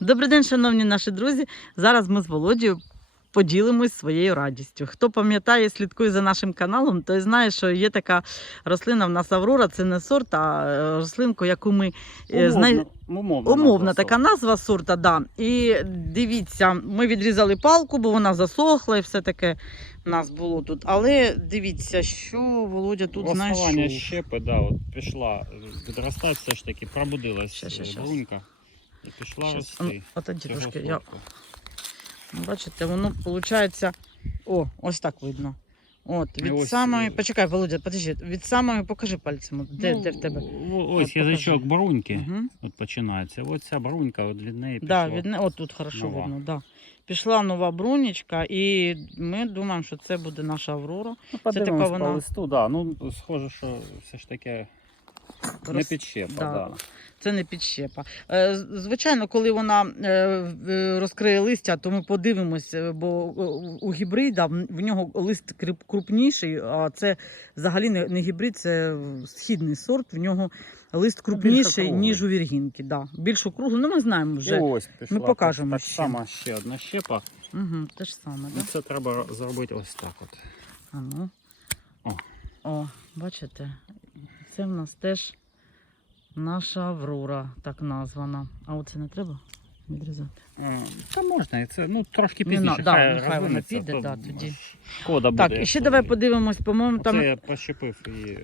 Добрий день, шановні наші друзі. Зараз ми з Володією поділимось своєю радістю. Хто пам'ятає, слідкує за нашим каналом, той знає, що є така рослина в нас Аврора. Це не сорт, а е, рослинку, яку ми е, знай... умовно, Умовна така назва сорта, да. І дивіться, ми відрізали палку, бо вона засохла і все таке в нас було тут. Але дивіться, що Володя тут знайшов. щепи, да, от пішла відростати, все ж таки пробудилась брунька і пішла Щас, а ну, трошки. Я... Бачите, воно виходить. О, ось так видно. От, від ось, самої. е, Почекай, Володя, подожди, від самої покажи пальцем. от Де, Ну, де в тебе? о- От Ось язичок покажи. бруньки, Угу. от починається. Ось ця брунька, от від неї Да, від... не- От тут хорошо нова. видно. Да. Пішла нова брунічка, і ми думаємо, що це буде наша Аврора. Ну, така подивимось вона- по листу, да. Ну, схоже, що все ж таки не підщепа, да. да. Це не підщепа. Е, Звичайно, коли вона е, розкриє листя, то ми подивимося, бо е, у гібрида в нього лист крупніший, а це взагалі не, гібрид, це східний сорт. В нього лист крупніший, ніж у віргінки. Да. Більш округлий. Ну, ми знаємо вже. ось пішла. покажемо Так ще. само ще одна щепа. Угу, те ж саме, Ну, да? це треба зробити ось так от. А ну. О. О, бачите, це в нас теж наша Аврора, так названа. А оце не треба відрізати. Е, Та можна, це ну трошки Не пізніше. на- да, хай нехай вона розвинеться, піде, то да, тоді. Шкода буде. Так, і ще давай подивимось, по-моєму, Там... там. я пощепив і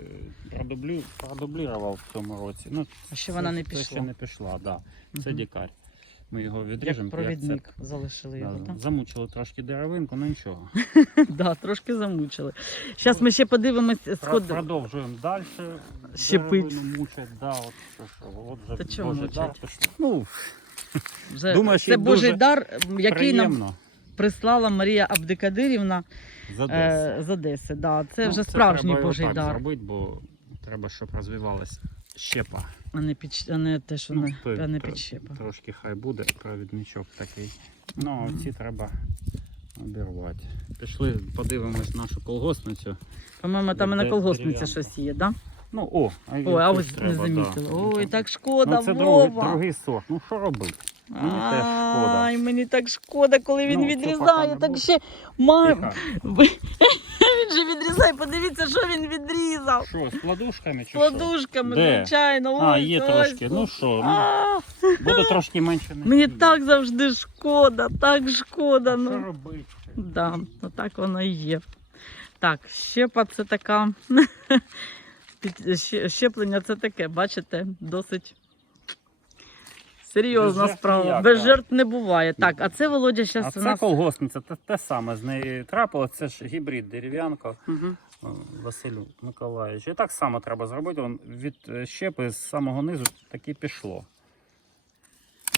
продублю, продублірував в цьому році. Ну, А ще вона не це- Це ще пішла. не пішла, да. Це Мгм. дікарь. Ми його відріжемо. Як провідник залишили його, Да, так? замучили трошки деревинку, ну нічого. Да, трошки замучили. Зараз ми ще подивимось Про- сход. Продовжуємо далі. Щепить. Мучать, да, от, що, от Та дар мучать? Ну, Вже Думаю, це Божий дар, який нам прислала Марія Абдикадирівна з Одеси. е, з Одеси. Да, це Ну, вже справжній треба Божий дар, зробити, бо треба, щоб розвивалась щепа. а не, під, а не те, що Ну, не, той а не підщепа. Трошки хай буде провідничок такий. Ну, а ці треба обірвати. Пішли, подивимось нашу колгоспницю. По-моєму, там і на колгоспниці щось є, да? Ну, о, а Ой, а ось не замітила. да. Ой, Ну, так шкода, Ну, це Вова. другий, другий сорт. Ну, що робити? Мені теж шкода. Ай, мені так шкода, коли він Ну, відрізає, так ще мам. Тихо. Він же відрізає, подивіться, що він відрізав. Що, з кладушками чи що? Подушками, Де? звичайно. А, ось, є ось трошки. Ну що, ну, А, буде трошки менше. не Мені буде. так завжди шкода, так шкода. А Що Ну. робити? Да, ну так воно і є. Так, щепа це така. під- Щеплення це таке, бачите, досить серйозна Без справа. ніяк, Без да. жертв не буває. Так, а це Володя А зараз у це нас. колгоспниця, те, те саме з нею трапилось, це ж гібрид дерев'янко. Мгм. О, Василю Миколаївичу. І так само треба зробити. Вон від е, щепи з самого низу таки пішло.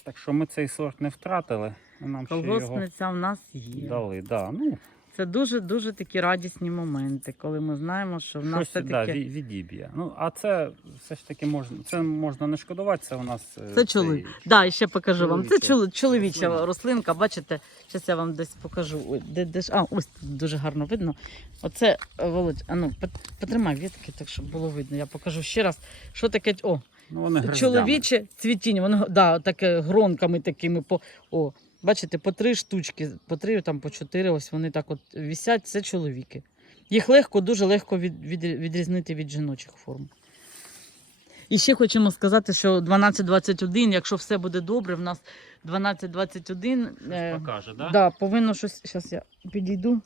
Так що ми цей сорт не втратили. І нам ще його Колгоспниця в нас є. дали. Да. Ну, Це дуже дуже такі радісні моменти, коли ми знаємо, що в нас щось все таки. ві- відіб'є. Ну, а це все ж таки можна, це можна не шкодувати, це у нас. е, Це цей- Да, і ще покажу вам. Це чоло- чоловіча рослинка. Бачите, зараз я вам десь покажу. Ой, Де, де ж? А, ось тут дуже гарно видно. Оце, е, Володь, а ну, потримай вітки, так щоб було видно. Я покажу ще раз, що таке. О, Ну, вони чоловіче цвітіння, воно да, таке гронками такими по. О, бачите, по три штучки, по три, там по чотири, ось вони так от вісять, це чоловіки. Їх легко, дуже легко від, від, відрізнити від жіночих форм. І ще хочемо сказати, що 12-21, якщо все буде добре, в нас 12-21. Щось Е, покаже, да? да, повинно щось. Зараз я підійду.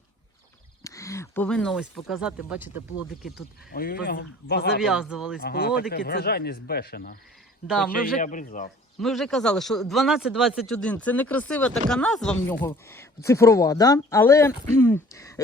Повинно ось показати, бачите, плодики тут Ой, поз- багато. позав'язувались. Ага, плодики. Це, врожайність бешена. Да, Хоча ми вже я обрізав. ми вже казали, що 12-21 це некрасива така назва в нього цифрова, да? але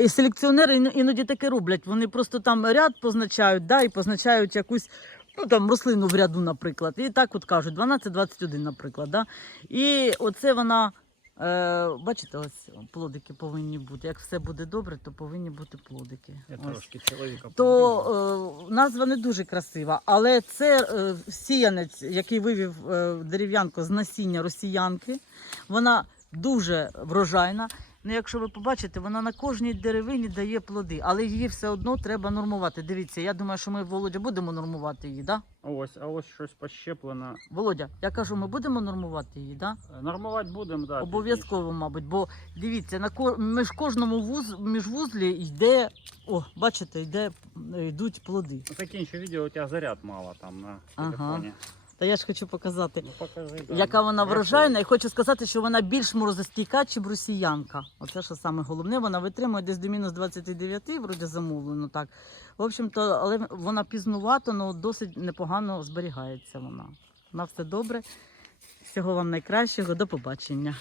селекціонери іноді таке роблять. Вони просто там ряд позначають, да, і позначають якусь ну, там, рослину в ряду, наприклад. І так от кажуть, 12-21, наприклад. Да? І оце вона. Е, бачите, ось плодики повинні бути. Як все буде добре, то повинні бути плодики. Я Ось трошки чоловіка то е, назва не дуже красива, але це е, сіянець, який вивів е, дерев'янку з насіння росіянки. Вона дуже врожайна. Ну, якщо ви побачите, вона на кожній деревині дає плоди, але її все одно треба нормувати. Дивіться, я думаю, що ми Володя будемо нормувати її, да? Ось, а ось щось пощеплено. Володя, я кажу, ми будемо нормувати її, да? Е, Нормувати будемо, да. Обов'язково, мабуть, бо дивіться, на ко... між кожному вуз... міжвузлі йде, о, бачите, йде, йдуть плоди. Закінчу відео, у тебе заряд мало там на Ага. Та я ж хочу показати, Ну покажи. яка вона врожайна, і хочу сказати, що вона більш морозостійка, чи брусіянка. Оце що саме головне, вона витримує десь до мінус 29, вроді замовлено так. В общем-то, але вона пізнувато, але досить непогано зберігається вона. На все добре. Всього вам найкращого, до побачення.